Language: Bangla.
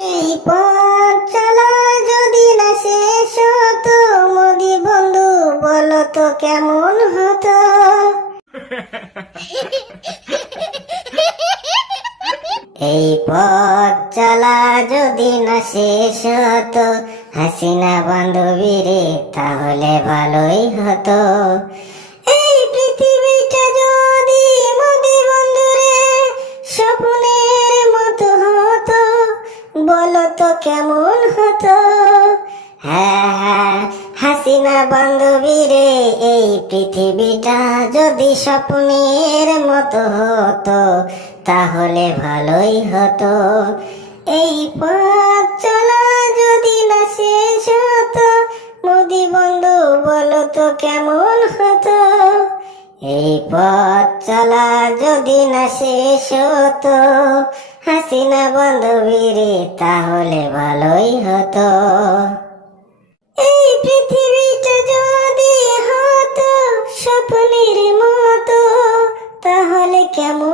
এই পথ চলা যদি না শেষ হতো, মোদি বন্ধু বলো তো কেমন হতো। এই পথ চলা যদি না শেষ হতো, হাসিনা বান্ধবীরে তাহলে ভালোই হতো। এই পৃথিবীটা যদি মোদি বন্ধুরে স্বপ্নের মতো হতো, বলো তো কেমন হতো। হ্যাঁ, হাসিনা বান্ধবীরে এই পৃথিবীটা যদি স্বপ্নের মতো হতো, তাহলে ভালোই হতো। এই পথ চলা যদি না শেষ হতো, মোদি বন্ধু বলো তো কেমন হতো। এই পথ চলা যদি না শেষ হতো, হাসিনা বান্ধবীরে তাহলে ভালোই হতো। এই পৃথিবীটা যদি হতো স্বপ্নের মতো, তাহলে কেমন